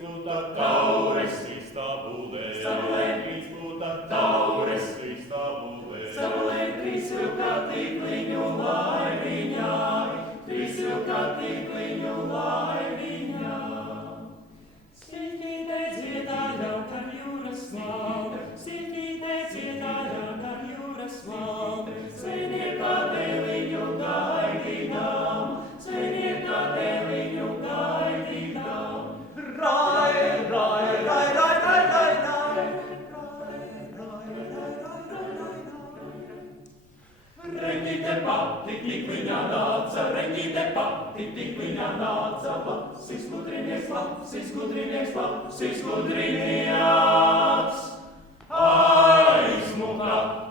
puta taures, stabule, trīs puta taures, stabule. Sabulē trīs vilkā tīkliņu laiviņai, trīs vilkā tīkliņu laiviņai. Silķītē dziedāja, kad jūras smalde, silķītē dziedāja, kad jūras smalde. Zvejniekā dēliņu gaidīdām, zvejniekā dēliņu gaidīdām. Rai, rai, rai, rai, rai, rai, rai, Reņģīte pati tik viņa nāca, reņģīte pati tik viņa nāca. Labs izgudrinieks, labs izgudrinieks, labs izgudrinieks. Aizmuka